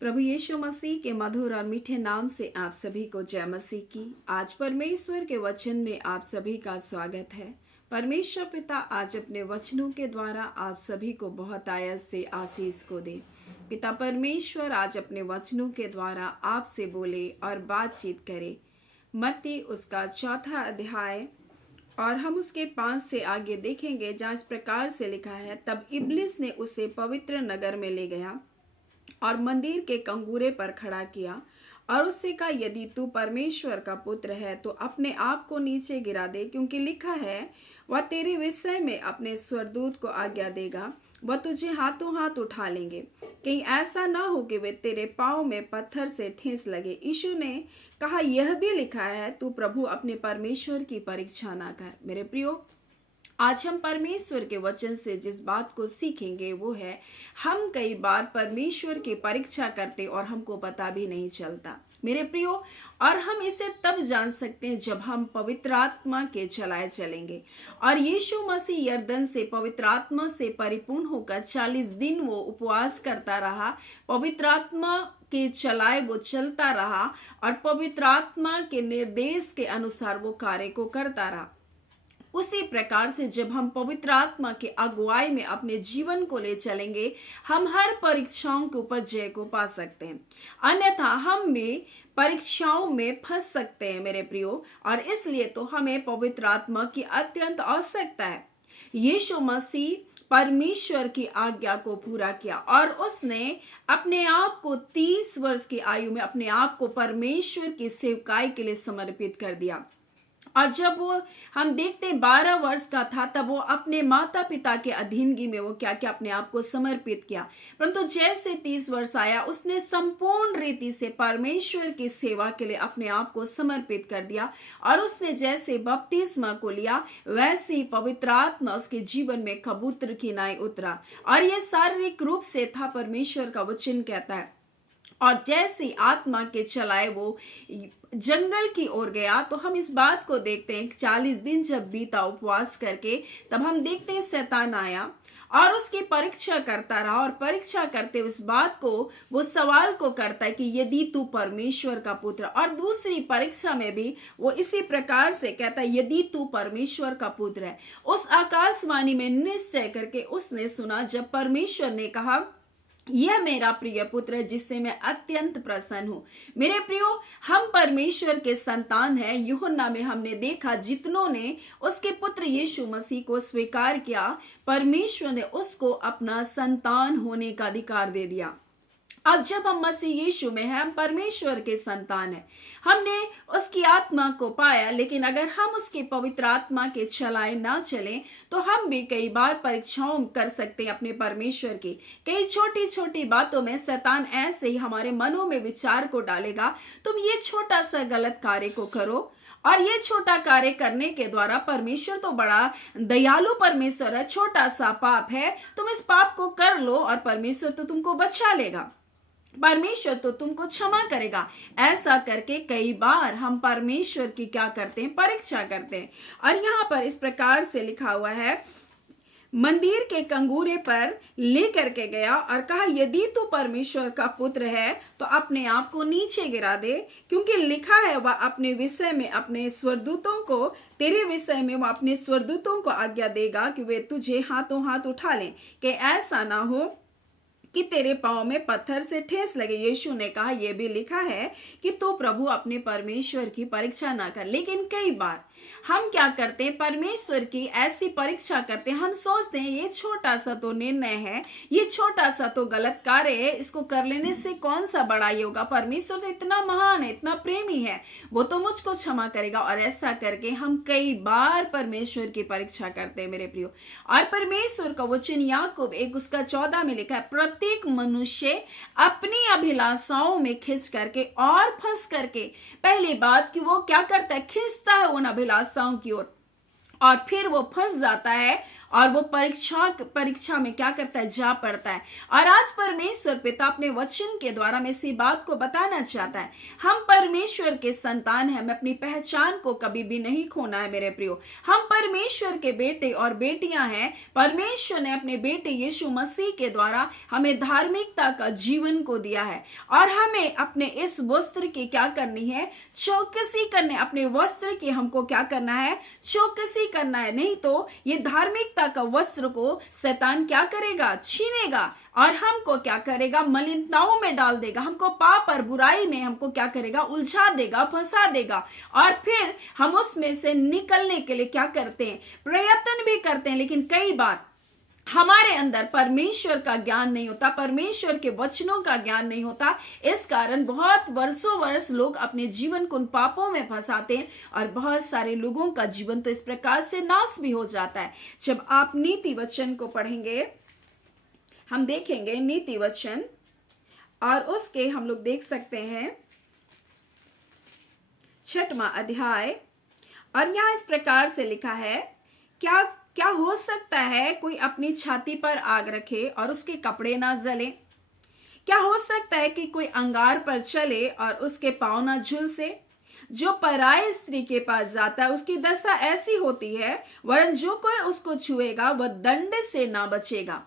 प्रभु यीशु मसीह के मधुर और मीठे नाम से आप सभी को जय मसीह की। आज परमेश्वर के वचन में आप सभी का स्वागत है। परमेश्वर पिता आज अपने वचनों के द्वारा आप सभी को बहुत आयत से आशीष को दे। पिता परमेश्वर आज अपने वचनों के द्वारा आपसे बोले और बातचीत करे। मत्ती उसका 4 अध्याय और हम उसके 5 से आगे देखेंगे, जहाँ इस प्रकार से लिखा है, तब इब्लिस ने उसे पवित्र नगर में ले गया और मंदिर के कंगूरे पर खड़ा किया और उससे कहा, यदि तू परमेश्वर का पुत्र है तो अपने आप को नीचे गिरा दे, क्योंकि लिखा है, वह तेरे विषय में अपने स्वरदूत को आज्ञा देगा, वह तुझे हाथों हाथ उठा लेंगे, कहीं ऐसा ना हो कि वे तेरे पाँव में पत्थर से ठेस लगे। यीशु ने कहा, यह भी लिखा है, तू प्रभु अपने परमेश्वर की परीक्षा ना कर। मेरे प्रियो, आज हम परमेश्वर के वचन से जिस बात को सीखेंगे वो है, हम कई बार परमेश्वर की परीक्षा करते और हमको पता भी नहीं चलता। मेरे प्रियो, और हम इसे तब जान सकते हैं जब हम पवित्र आत्मा के चलाए चलेंगे। और यीशु मसीह यरदन से पवित्र आत्मा से परिपूर्ण होकर 40 दिन वो उपवास करता रहा, पवित्र आत्मा के चलाए वो चलता रहा और पवित्र आत्मा के निर्देश के अनुसार वो कार्य को करता रहा। उसी प्रकार से जब हम पवित्र आत्मा के अगुवाई में अपने जीवन को ले चलेंगे, हम हर परीक्षाओं के ऊपर जय को पा सकते हैं। अन्यथा हम भी परीक्षाओं में फंस सकते हैं मेरे प्रियो, और इसलिए तो हमें पवित्र आत्मा की अत्यंत आवश्यकता है। यीशु मसीह परमेश्वर की आज्ञा को पूरा किया और उसने अपने आप को 30 वर्ष की आयु में अपने आप को परमेश्वर की सेवकाई के लिए समर्पित कर दिया। और जब वो हम देखते हैं 12 वर्ष का था, तब वो अपने माता पिता के अधीनगी में वो क्या क्या अपने आप को समर्पित किया। परंतु जैसे 30 वर्ष आया, उसने संपूर्ण रीति से परमेश्वर की सेवा के लिए अपने आप को समर्पित कर दिया। और उसने जैसे बपतिस्मा को लिया, वैसे ही पवित्र आत्मा उसके जीवन में कबूतर की नाई उतरा। और ये शारीरिक रूप से था, परमेश्वर का वचन कहता है। और जैसे आत्मा के चलाए वो जंगल की ओर गया, तो हम इस बात को देखते हैं 40 दिन जब बीता उपवास करके, तब हम देखते हैं शैतान आया और उसकी परीक्षा करता रहा। और परीक्षा करते इस बात को वो सवाल को करता है कि यदि तू परमेश्वर का पुत्र, और दूसरी परीक्षा में भी वो इसी प्रकार से कहता है, यदि तू परमेश्वर का पुत्र है। उस आकाशवाणी में निश्चय करके उसने सुना जब परमेश्वर ने कहा, यह मेरा प्रिय पुत्र है जिससे मैं अत्यंत प्रसन्न हूं। मेरे प्रियो, हम परमेश्वर के संतान हैं। यूहन्ना में हमने देखा, जितनों ने उसके पुत्र यीशु मसीह को स्वीकार किया, परमेश्वर ने उसको अपना संतान होने का अधिकार दे दिया। अब जब हम मसीह यीशु में हैं, हम परमेश्वर के संतान हैं, हमने उसकी आत्मा को पाया। लेकिन अगर हम उसके पवित्र आत्मा के चलाए ना चलें, तो हम भी कई बार परीक्षाओं कर सकते हैं अपने परमेश्वर की। कई छोटी छोटी बातों में शैतान ऐसे ही हमारे मनों में विचार को डालेगा, तुम ये छोटा सा गलत कार्य को करो, और ये छोटा कार्य करने के द्वारा परमेश्वर तो बड़ा दयालु परमेश्वर है, छोटा सा पाप है, तुम इस पाप को कर लो और परमेश्वर तो तुमको बचा लेगा, परमेश्वर तो तुमको क्षमा करेगा। ऐसा करके कई बार हम परमेश्वर की क्या करते हैं, परीक्षा करते हैं। और यहाँ पर इस प्रकार से लिखा हुआ है, मंदिर के कंगूरे पर लेकर के गया और कहा, यदि तू परमेश्वर का पुत्र है तो अपने आप को नीचे गिरा दे, क्योंकि लिखा है, वह अपने विषय में अपने स्वरदूतों को तेरे विषय में वह अपने स्वरदूतों को आज्ञा देगा कि वे तुझे हाथों हाथ उठा लें, कि ऐसा ना हो कि तेरे पाँव में पत्थर से ठेस लगे। यीशु ने कहा, यह भी लिखा है कि तू प्रभु अपने परमेश्वर की परीक्षा ना कर। लेकिन कई बार हम क्या करते हैं, परमेश्वर की ऐसी परीक्षा करते हैं, हम सोचते हैं ये छोटा सा तो निर्णय है, ये छोटा सा तो गलत कार्य है, इसको कर लेने से कौन सा बड़ाई होगा, परमेश्वर तो इतना महान है, इतना प्रेमी है, वो तो मुझको क्षमा करेगा। और ऐसा करके हम कई बार परमेश्वर की परीक्षा करते हैं मेरे प्रियो। और परमेश्वर का वचन याकूब 1 उसका 14 में लिखा है, प्रत्येक मनुष्य अपनी अभिलाषाओं में खिंच करके और फंस करके, पहली बात कि वो क्या करता है, खिंचता है उन अभिलाषाओं की ओर, और फिर वो फंस जाता है और वो परीक्षा में क्या करता है, जा पड़ता है। और आज परमेश्वर पिता अपने वचन के द्वारा में इसी बात को बताना चाहता है, हम परमेश्वर के संतान हैं, हमें अपनी पहचान को कभी भी नहीं खोना है मेरे प्रियो। हम परमेश्वर के बेटे और बेटियां हैं। परमेश्वर ने अपने बेटे यीशु मसीह के द्वारा हमें धार्मिकता का जीवन को दिया है, और हमें अपने इस वस्त्र की क्या करनी है, चौकसी करने, अपने वस्त्र की हमको क्या करना है, चौकसी करना है। नहीं तो ये धार्मिकता का वस्त्र को शैतान क्या करेगा, छीनेगा और हमको क्या करेगा, मलिनताओं में डाल देगा, हमको पाप और बुराई में हमको क्या करेगा, उलझा देगा, फंसा देगा। और फिर हम उसमें से निकलने के लिए क्या करते हैं, प्रयत्न भी करते हैं, लेकिन कई बार हमारे अंदर परमेश्वर का ज्ञान नहीं होता, परमेश्वर के वचनों का ज्ञान नहीं होता। इस कारण बहुत वर्षों वर्ष लोग अपने जीवन को उन पापों में फंसाते हैं, और बहुत सारे लोगों का जीवन तो इस प्रकार से नाश भी हो जाता है। जब आप नीति वचन को पढ़ेंगे, हम देखेंगे नीति वचन, और उसके हम लोग देख सकते हैं 6वां अध्याय, और यहां इस प्रकार से लिखा है, क्या हो सकता है कोई अपनी छाती पर आग रखे और उसके कपड़े ना जले? क्या हो सकता है कि कोई अंगार पर चले और उसके पांव ना झुलसे? जो पराई स्त्री के पास जाता है उसकी दशा ऐसी होती है, वरन जो कोई उसको छुएगा वह दंड से ना बचेगा।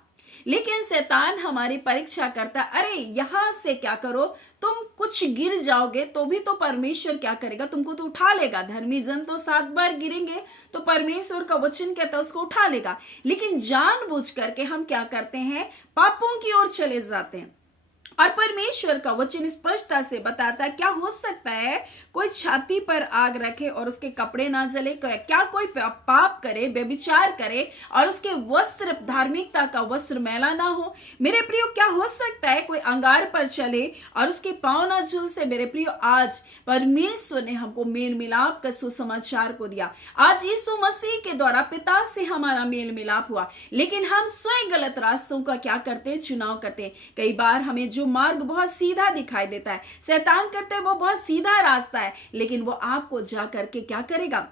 लेकिन शैतान हमारी परीक्षा करता, अरे यहां से क्या करो, तुम कुछ गिर जाओगे तो भी तो परमेश्वर क्या करेगा, तुमको तो उठा लेगा। धर्मी जन तो 7 बार गिरेंगे तो परमेश्वर का वचन कहता है उसको उठा लेगा। लेकिन जानबूझ करके हम क्या करते हैं, पापों की ओर चले जाते हैं। और परमेश्वर का वचन स्पष्टता से बताता है, क्या हो सकता है कोई छाती पर आग रखे और उसके कपड़े ना जले? क्या कोई पाप करे, व्यभिचार करे और उसके वस्त्र, धार्मिकता का वस्त्र मैला ना हो? मेरे प्रियो, क्या हो सकता है कोई अंगार पर चले और उसके पांव ना झुलसे? मेरे प्रियो, आज परमेश्वर ने हमको मेल मिलाप का सुसमाचार को दिया। आज यीशु मसीह के द्वारा पिता से हमारा मेल मिलाप हुआ, लेकिन हम स्वयं गलत रास्तों का क्या करते हैं, चुनाव करते हैं। कई बार हमें जो मार्ग बहुत सीधा दिखाई देता है, शैतान करते हैं वो बहुत सीधा रास्ता है, लेकिन वो आपको जा करके क्या करेगा,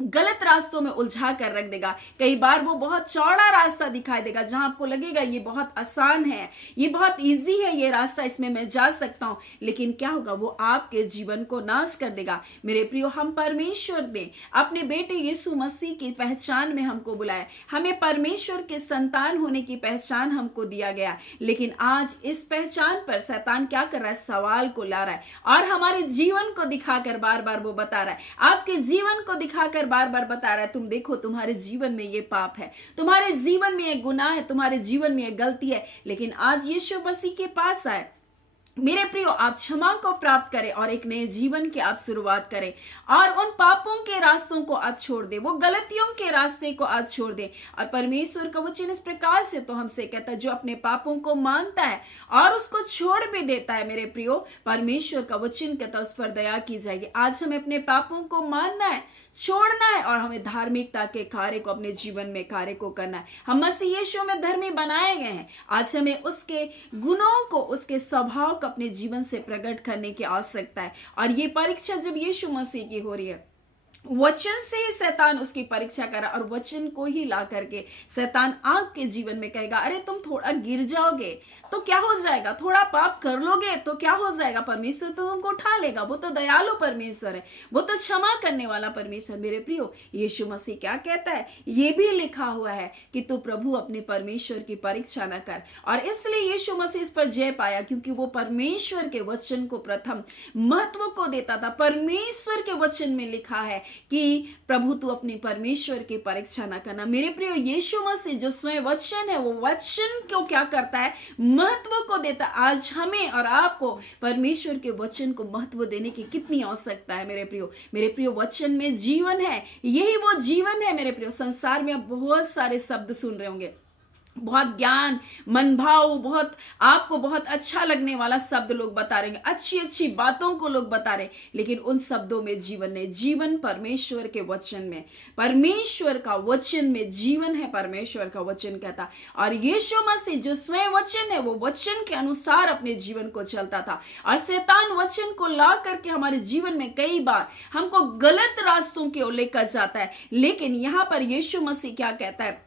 गलत रास्तों में उलझा कर रख देगा। कई बार वो बहुत चौड़ा रास्ता दिखाई देगा, जहां आपको लगेगा ये बहुत आसान है, ये बहुत इजी है, ये रास्ता, इसमें मैं जा सकता हूं। लेकिन क्या होगा, वो आपके जीवन को नाश कर देगा। मेरे प्रियो, हम परमेश्वर ने अपने बेटे यीशु मसीह की पहचान में हमको बुलाया, हमें परमेश्वर के संतान होने की पहचान हमको दिया गया। लेकिन आज इस पहचान पर शैतान क्या कर रहा है, सवाल को ला रहा है, और हमारे जीवन को दिखाकर बार बार वो बता रहा है, आपके जीवन को दिखाकर बार बार बता रहा है, तुम देखो तुम्हारे जीवन में ये पाप है, तुम्हारे जीवन में ये गुनाह है, तुम्हारे जीवन में ये गलती है। लेकिन आज यीशु मसीह के पास आए, मेरे प्रियो, आप क्षमा को प्राप्त करें और एक नए जीवन की आप शुरुआत करें, और उन पापों के रास्तों को आप छोड़ दें, वो गलतियों के रास्ते को आप छोड़ दें। और परमेश्वर का वचन इस प्रकार से तो हमसे कहता है, जो अपने पापों को मानता है और उसको छोड़ भी देता है, मेरे प्रियो, परमेश्वर का वचन कहता है उस पर दया की जाएगी। आज हमें अपने पापों को मानना है, छोड़ना है, और हमें धार्मिकता के कार्य को अपने जीवन में कार्य को करना है। हम मसीह यीशु में धर्मी बनाए गए हैं। आज हमें उसके गुणों को, उसके स्वभाव को अपने जीवन से प्रकट करने की आवश्यकता है। और ये परीक्षा जब यीशु मसीह की हो रही है, वचन से ही शैतान उसकी परीक्षा करा, और वचन को ही ला करके शैतान आपके जीवन में कहेगा, अरे तुम थोड़ा गिर जाओगे तो क्या हो जाएगा, थोड़ा पाप कर लोगे तो क्या हो जाएगा, परमेश्वर तो तुमको उठा लेगा, वो तो दयालु परमेश्वर है, वो तो क्षमा करने वाला परमेश्वर। मेरे प्रियो, यीशु मसीह क्या कहता है, ये भी लिखा हुआ है कि तू प्रभु अपने परमेश्वर की परीक्षा न कर। और इसलिए यीशु मसीह इस पर जय पाया, क्योंकि वो परमेश्वर के वचन को प्रथम महत्व को देता था। परमेश्वर के वचन में लिखा है कि प्रभु तू अपनी परमेश्वर की परीक्षा ना करना। मेरे प्रियो, यीशु मसीह जो स्वयं वचन है, वो वचन को क्या करता है, महत्व को देता। आज हमें और आपको परमेश्वर के वचन को महत्व देने की कितनी आवश्यकता है। मेरे प्रियो, वचन में जीवन है, यही वो जीवन है। मेरे प्रियो, संसार में आप बहुत सारे शब्द सुन रहे होंगे, बहुत ज्ञान, मनभाव, बहुत आपको बहुत अच्छा लगने वाला शब्द लोग बता रहे हैं, अच्छी अच्छी बातों को लोग बता रहे हैं, लेकिन उन शब्दों में जीवन नहीं। जीवन परमेश्वर के वचन में, परमेश्वर का वचन में जीवन है, परमेश्वर का वचन कहता। और यीशु मसीह जो स्वयं वचन है, वो वचन के अनुसार अपने जीवन को चलता था। और शैतान वचन को ला करके हमारे जीवन में कई बार हमको गलत रास्तों की ओर लेकर जाता है। लेकिन यहां पर यीशु मसीह क्या कहता है,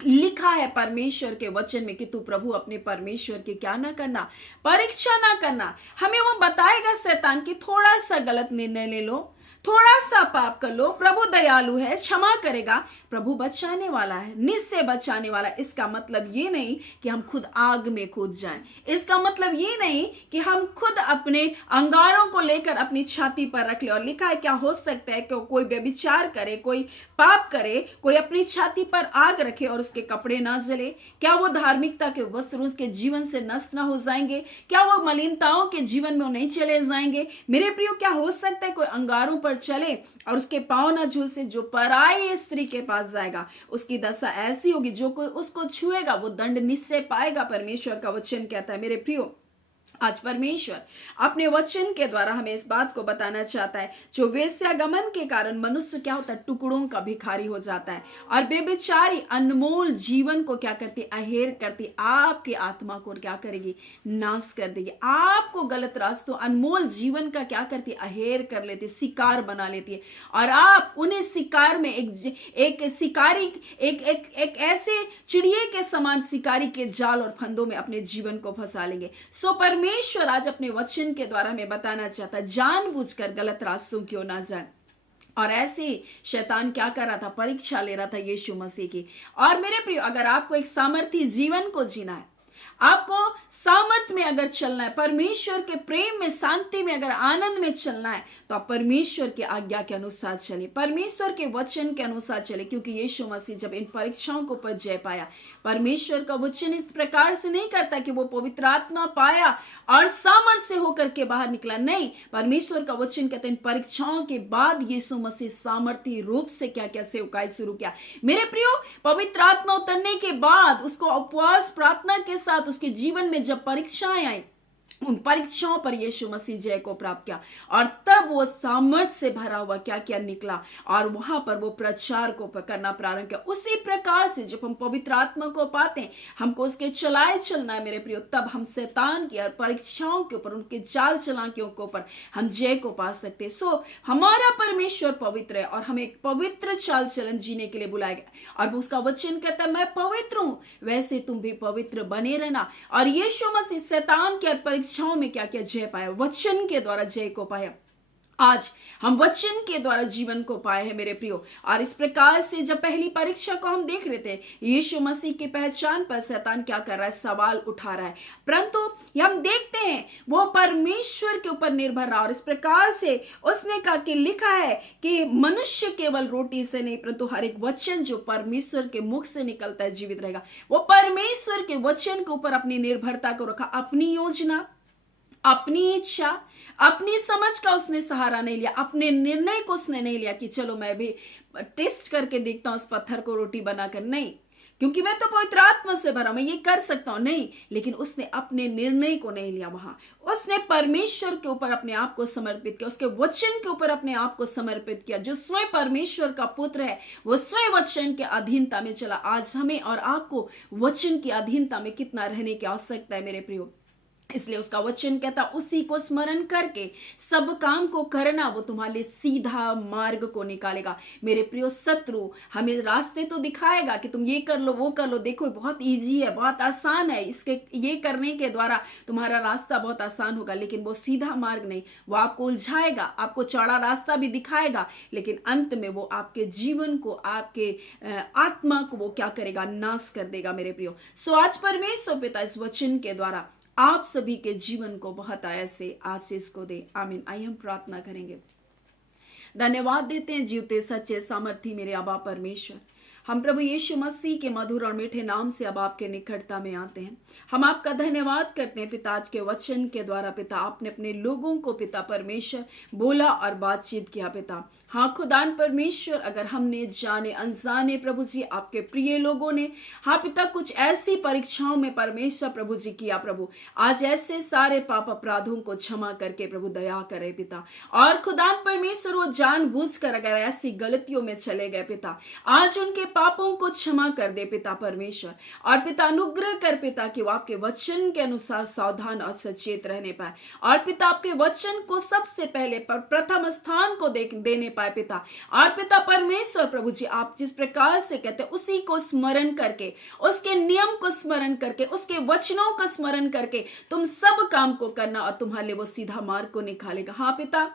लिखा है परमेश्वर के वचन में कि तू प्रभु अपने परमेश्वर की क्या ना करना, परीक्षा ना करना। हमें वो बताएगा शैतान कि थोड़ा सा गलत निर्णय ले लो, थोड़ा सा पाप कर लो, प्रभु दयालु है, क्षमा करेगा, प्रभु बचाने वाला है, निश्चय बचाने वाला है। इसका मतलब ये नहीं कि हम खुद आग में कूद जाएं। इसका मतलब ये नहीं कि हम खुद अपने अंगारों को लेकर अपनी छाती पर रख ले। और लिखा है क्या हो सकता है कि कोई व्यभिचार करे, कोई पाप करे, कोई अपनी छाती पर आग रखे और उसके कपड़े ना जले? क्या वो धार्मिकता के वस्त्र उसके जीवन से नष्ट ना हो जाएंगे? क्या वो मलिनताओं के जीवन में वो नहीं चले जाएंगे? मेरे प्रियो, क्या हो सकता है कोई अंगारों पर चले और उसके पांव ना झुलसे? जो पराई स्त्री के पास जाएगा उसकी दशा ऐसी होगी, जो कोई उसको छुएगा वो दंड निश्चय पाएगा, परमेश्वर का वचन कहता है। मेरे प्रियो, आज परमेश्वर अपने वचन के द्वारा हमें इस बात को बताना चाहता है, जो वेश्यागमन के कारण मनुष्य क्या होता है, टुकड़ों का भिखारी हो जाता है, और बेबिचारी अनमोल जीवन को क्या करती, अहेर करती, आपकी आत्मा को क्या करेगी, नाश कर देगी। आपको गलत रास्तों, अनमोल जीवन का क्या करती, अहेर कर लेती, शिकार बना लेती है। और आप उन्हें शिकार में एक शिकारी, एक ऐसे चिड़िए के समान शिकारी के जाल और फंदों में अपने जीवन को फंसा लेंगे। सो परमेश्वर आज अपने वचन के द्वारा हमें बताना चाहता है, जानबूझकर गलत रास्तों की ओर ना जाए। और ऐसे शैतान क्या कर रहा था, परीक्षा ले रहा था यीशु मसीह की। और मेरे प्रिय, अगर आपको एक सामर्थी जीवन को जीना है, आपको सामर्थ में अगर चलना है, परमेश्वर के प्रेम में, शांति में, अगर आनंद में चलना है, तो आप परमेश्वर की आज्ञा के अनुसार चले, परमेश्वर के वचन के अनुसार चले। क्योंकि यीशु मसीह जब इन परीक्षाओं को पर जय पाया, परमेश्वर का वचन इस प्रकार से नहीं करता कि वो पवित्र आत्मा पाया और सामर्थ से होकर के बाहर निकला। नहीं, परमेश्वर का वचन कहते हैं इन परीक्षाओं के बाद यीशु मसीह सामर्थी रूप से क्या क्या सेवकाई शुरू किया। मेरे प्रियो, पवित्र आत्मा उतरने के बाद उसको उपवास प्रार्थना के साथ उसके जीवन में जब परीक्षाएं आई, उन परीक्षाओं पर यीशु मसीह जय को प्राप्त किया, और तब वो सामर्थ से भरा हुआ क्या क्या निकला, और वहां पर वो प्रचार को करना प्रारंभ किया। उसी प्रकार से जब हम पवित्र आत्मा को पाते हैं, हमको उसके चलाए चलना है मेरे प्रियो, तब हम शैतान की परीक्षाओं के ऊपर, उनके चाल चलाकियों के ऊपर हम जय को पा सकते हैं। सो हमारा परमेश्वर पवित्र है और हमें एक पवित्र चाल चलन जीने के लिए बुलाएगा। और उसका वचन कहता है, मैं पवित्र हूं, वैसे तुम भी पवित्र बने रहना। और यीशु मसीह शैतान के परीक्षाओं में क्या क्या जय पाया, वचन के द्वारा जय को पाया। आज हम वचन के द्वारा जीवन को पाए हैं मेरे प्रियो। और इस प्रकार से जब पहली परीक्षा को हम देख रहे थे, यीशु मसीह की पहचान पर शैतान क्या कर रहा है, सवाल उठा रहा है, परंतु हम देखते हैं वो परमेश्वर के ऊपर निर्भर रहा। और इस प्रकार से उसने कहा कि लिखा है कि मनुष्य केवल रोटी से नहीं, परंतु हर एक वचन जो परमेश्वर के मुख से निकलता है जीवित रहेगा। वो परमेश्वर के वचन के ऊपर अपनी निर्भरता को रखा। अपनी योजना, अपनी इच्छा, अपनी समझ का उसने सहारा नहीं लिया, अपने निर्णय को उसने नहीं लिया कि चलो मैं भी टेस्ट करके देखता हूं इस पत्थर को रोटी बनाकर। नहीं, क्योंकि मैं तो पवित्र आत्मा से भरा, मैं ये कर सकता हूं। नहीं, लेकिन उसने अपने निर्णय को नहीं लिया। वहां उसने परमेश्वर के ऊपर अपने आप को समर्पित किया, उसके वचन के ऊपर अपने आप को समर्पित किया। जो स्वयं परमेश्वर का पुत्र है, वो स्वयं वचन के अधीनता में चला। आज हमें और आपको वचन की अधीनता में कितना रहने की आवश्यकता है मेरे प्रियो। इसलिए उसका वचन कहता, उसी को स्मरण करके सब काम को करना, वो तुम्हारे लिए सीधा मार्ग को निकालेगा। मेरे प्रियो, शत्रु हमें रास्ते तो दिखाएगा कि तुम ये कर लो, वो कर लो, देखो बहुत इजी है, बहुत आसान है, इसके ये करने के द्वारा तुम्हारा रास्ता बहुत आसान होगा। लेकिन वो सीधा मार्ग नहीं, वो आपको उलझाएगा, आपको चौड़ा रास्ता भी दिखाएगा, लेकिन अंत में वो आपके जीवन को, आपके आत्मा को वो क्या करेगा, नाश कर देगा मेरे प्रियो। सो आज परमेश्वर पिता इस वचन के द्वारा आप सभी के जीवन को बहुत ऐसे आशीष को दे। आमीन। आइए हम प्रार्थना करेंगे। धन्यवाद देते हैं जीवते सच्चे सामर्थी मेरे आबा परमेश्वर, हम प्रभु यीशु मसीह के मधुर और मीठे नाम से अब आपके निकटता में आते हैं। हम आपका धन्यवाद करते हैं पिता, आज के वचन के द्वारा पिता आपने अपने लोगों को पिता परमेश्वर बोला और बातचीत किया पिता। हाँ खुदान परमेश्वर, अगर हमने जाने अनजाने प्रभु जी आपके प्रिय लोगों ने हाँ पिता कुछ ऐसी परीक्षाओं में परमेश्वर प्रभु जी किया, प्रभु आज ऐसे सारे पाप अपराधों को क्षमा करके प्रभु दया करे पिता। और खुदान परमेश्वर वो जानबूझकर अगर ऐसी गलतियों में चले गए पिता, आज उनके पापों को क्षमा कर दे पिता परमेश्वर। और पिता अनुग्रह कर पिता कि वो आपके वचन के अनुसार सावधान और सचेत रहने पाए। और पिता आपके वचन को सबसे पहले प्रथम स्थान को देने पाए पिता। और पिता परमेश्वर प्रभु जी, आप जिस प्रकार से कहते हैं उसी को स्मरण करके, उसके नियम को स्मरण करके, उसके वचनों का स्मरण करके तुम सब काम को करना और तुम्हारे लिए वो सीधा मार्ग को निकालेगा। हाँ पिता,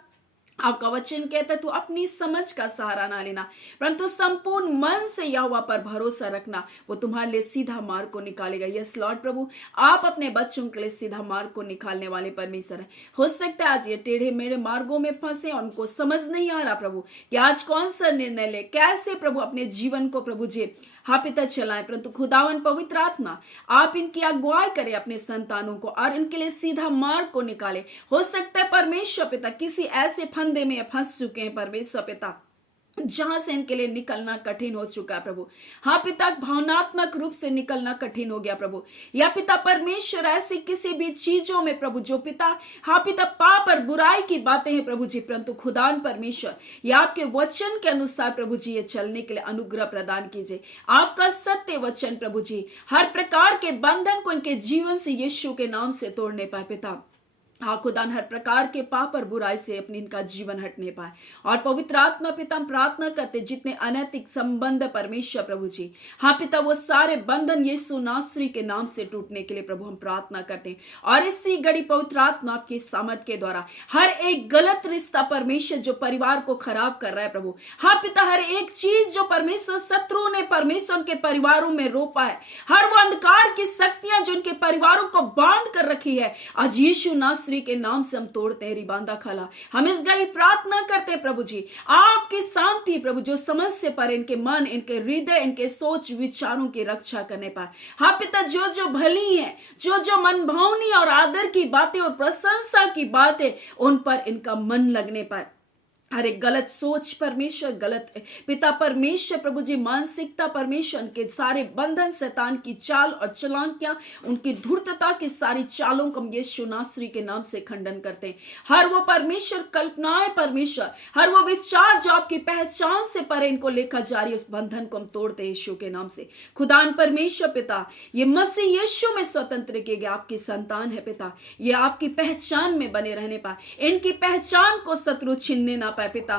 आपका वचन कहता है तू अपनी समझ का सहारा ना लेना, परंतु संपूर्ण मन से यहोवा पर भरोसा रखना, वो तुम्हारे लिए सीधा मार्ग को निकालेगा। यस लॉर्ड प्रभु, आप अपने बच्चों के लिए सीधा मार्ग को निकालने वाले परमेश्वर है। हो सकता है आज ये टेढ़े मेढ़े मार्गों में फंसे और उनको समझ नहीं आ रहा प्रभु कि आज कौन सा निर्णय ले, कैसे प्रभु अपने जीवन को प्रभु जी हाँ पिता चलाएं, परंतु खुदावन पवित्र आत्मा आप इनकी अगुवाई करें अपने संतानों को और इनके लिए सीधा मार्ग को निकाले। हो सकता है परमेश्वर पिता किसी ऐसे फंदे में फंस चुके हैं परमेश्वर पिता, जहां से इनके लिए निकलना कठिन हो चुका है प्रभु। हाँ पिता, भावनात्मक रूप से निकलना कठिन हो गया प्रभु। या पिता परमेश्वर ऐसी किसी भी चीजों में प्रभु जो पिता हाँ पिता पाप और बुराई की बातें हैं प्रभु जी, परंतु खुदान परमेश्वर या आपके वचन के अनुसार प्रभु जी ये चलने के लिए अनुग्रह प्रदान कीजिए। आपका सत्य वचन प्रभु जी हर प्रकार के बंधन को इनके जीवन से यीशु के नाम से तोड़ने पाए पिता। हाँ खुदान, हर प्रकार के पाप और बुराई से अपनी इनका जीवन हटने पाए। और पवित्र आत्मा पिता हम प्रार्थना करते जितने अनैतिक संबंध परमेश्वर प्रभु जी, हाँ पिता वो सारे बंधन यीशु नासरी के नाम से टूटने के लिए प्रभु हम प्रार्थना करते हैं। और इसी घड़ी पवित्र आत्मा आपके सामर्थ के द्वारा हर एक गलत रिश्ता परमेश्वर जो परिवार को खराब कर रहा है प्रभु, हाँ पिता हर एक चीज जो परमेश्वर शत्रु ने परमेश्वर उनके परिवारों में रोपा है, हर वो अंधकार की शक्तियां जो उनके परिवारों को बांध कर रखी है, आज यीशु नासरी के नाम से हम तोड़ते हैं। रिबांदा खाला हम इस घड़ी प्रार्थना करते हैं प्रभु जी, आपकी शांति प्रभु जो समझ से पर इनके मन, इनके हृदय, इनके सोच विचारों की रक्षा करने पाए। हाँ पिता, जो जो भली है, जो जो मनभावनी और आदर की बातें और प्रशंसा की बातें, उन पर इनका मन लगने पाए। हर एक गलत सोच परमेश्वर, गलत पिता परमेश्वर प्रभु जी मानसिकता परमेश्वर के सारे बंधन, शैतान की चाल और चालाकियां, उनकी धूर्तता की सारी चालों को हम यीशु नासरी के नाम से खंडन करते हैं। हर वो परमेश्वर कल्पनाएं परमेश्वर, हर वो विचार जो आपकी पहचान से परे इनको लेकर जा रही है, उस बंधन को हम तोड़ते हैं यीशु के नाम से। खुदान परमेश्वर पिता, ये मसीह यीशु में स्वतंत्र किए गए आपकी संतान है पिता, ये आपकी पहचान में बने रहने पाए, इनकी पहचान को शत्रु छीनने ना पिता।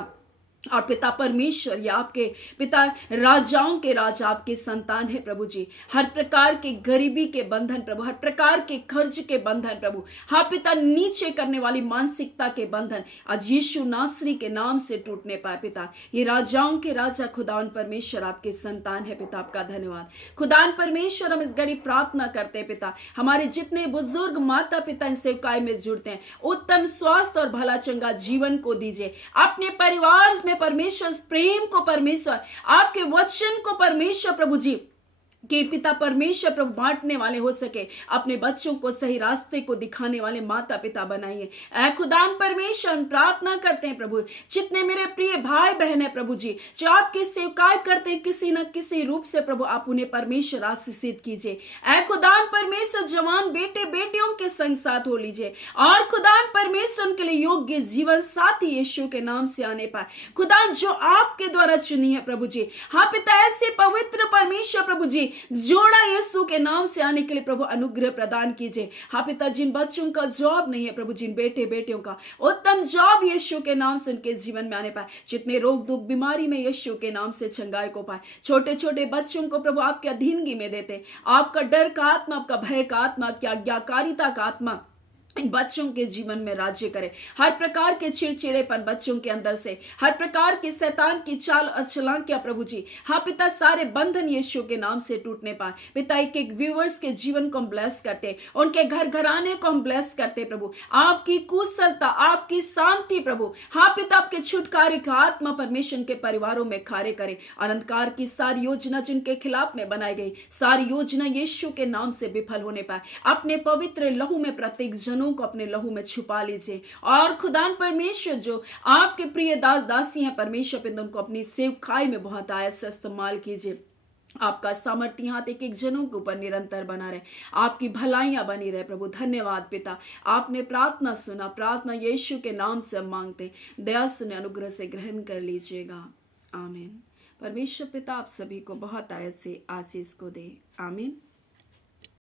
और पिता परमेश्वर या आपके पिता राजाओं के राजा आपके संतान है प्रभु जी, हर प्रकार के गरीबी के बंधन प्रभु, हर प्रकार के खर्च के बंधन प्रभु, हाँ पिता नीचे करने वाली मानसिकता के बंधन आज यीशु नासरी के नाम से टूटने पाए पिता। ये राजाओं के राजा खुदान परमेश्वर आपके संतान है पिता, आपका धन्यवाद। खुदान परमेश्वर हम इस घड़ी प्रार्थना करते हैं पिता, हमारे जितने बुजुर्ग माता पिता इन सेवकाई में जुड़ते हैं, उत्तम स्वास्थ्य और भला चंगा जीवन को दीजिए। अपने परिवार में परमेश्वर प्रेम को परमेश्वर, आपके वचन को परमेश्वर प्रभु जी कि पिता परमेश्वर प्रभु बांटने वाले हो सके, अपने बच्चों को सही रास्ते को दिखाने वाले माता पिता बनाइए। ऐ खुदान परमेश्वर हम प्रार्थना करते हैं प्रभु, जितने मेरे प्रिय भाई बहन है प्रभु जी जो आपकी सेवकाई करते हैं किसी न किसी रूप से प्रभु, आप उन्हें परमेश्वर आशीषित कीजिए। ऐ खुदान परमेश्वर जवान बेटे बेटियों के संग साथ हो लीजिए और खुदान परमेश्वर उनके लिए योग्य जीवन साथी यीशु के नाम से आने पाए। खुदान जो आपके द्वारा चुनी है प्रभु जी, हाँ पिता ऐसे पवित्र परमेश्वर प्रभु जी जोड़ा यीशु के नाम से आने के लिए प्रभु अनुग्रह प्रदान कीजिए। हाँ पिता, जिन बच्चों का जॉब नहीं है प्रभु, जिन बेटे बेटियों का उत्तम जॉब यीशु के नाम से उनके जीवन में आने पाए, जितने रोग दुख बीमारी में यीशु के नाम से चंगाई को पाए। छोटे छोटे बच्चों को प्रभु आपके अधीनगी में देते, आपका डर का आत्मा, आपका भय का आत्मा, आपकी आज्ञाकारिता का आत्मा इन बच्चों के जीवन में राज्य करे। हर प्रकार के चिड़चिड़ेपन बच्चों के अंदर से, हर प्रकार के शैतान की चाल और चालाकियां प्रभु जी, हाँ पिता सारे बंधन यीशु के नाम से टूटने पाए। पिता एक एक व्यूअर्स के जीवन को हम ब्लेस करते, उनके घर घराने को हम ब्लेस करते प्रभु, आपकी कुशलता, आपकी शांति प्रभु, हाँ पिता आपके छुटकारे का आत्मा परमेश्वर के परिवारों में कार्य करे और अंधकार की सारी योजना जिनके खिलाफ में बनाई गई, सारी योजना यीशु के नाम से विफल होने पाए। अपने पवित्र लहू में प्रत्येक जन को अपने लहू में छुपा लीजिए और खुदान परमेश्वर जो आपके प्रिय दास दासी हैं परमेश्वर पिता, उनको अपनी सेवकाई में बहुत आयत से इस्तेमाल कीजिए। आपका सामर्थ्य यहाँ एक एक जनों के ऊपर निरंतर बना रहे, आपकी भलाइयां बनी रहे प्रभु। धन्यवाद पिता, आपने प्रार्थना सुना, प्रार्थना यीशु के नाम से हम मांगते, दया सुने, अनुग्रह से ग्रहण कर लीजिएगा, आमीन। परमेश्वर पिता आप सभी को बहुत ऐसे आशीष को दे। आमीन।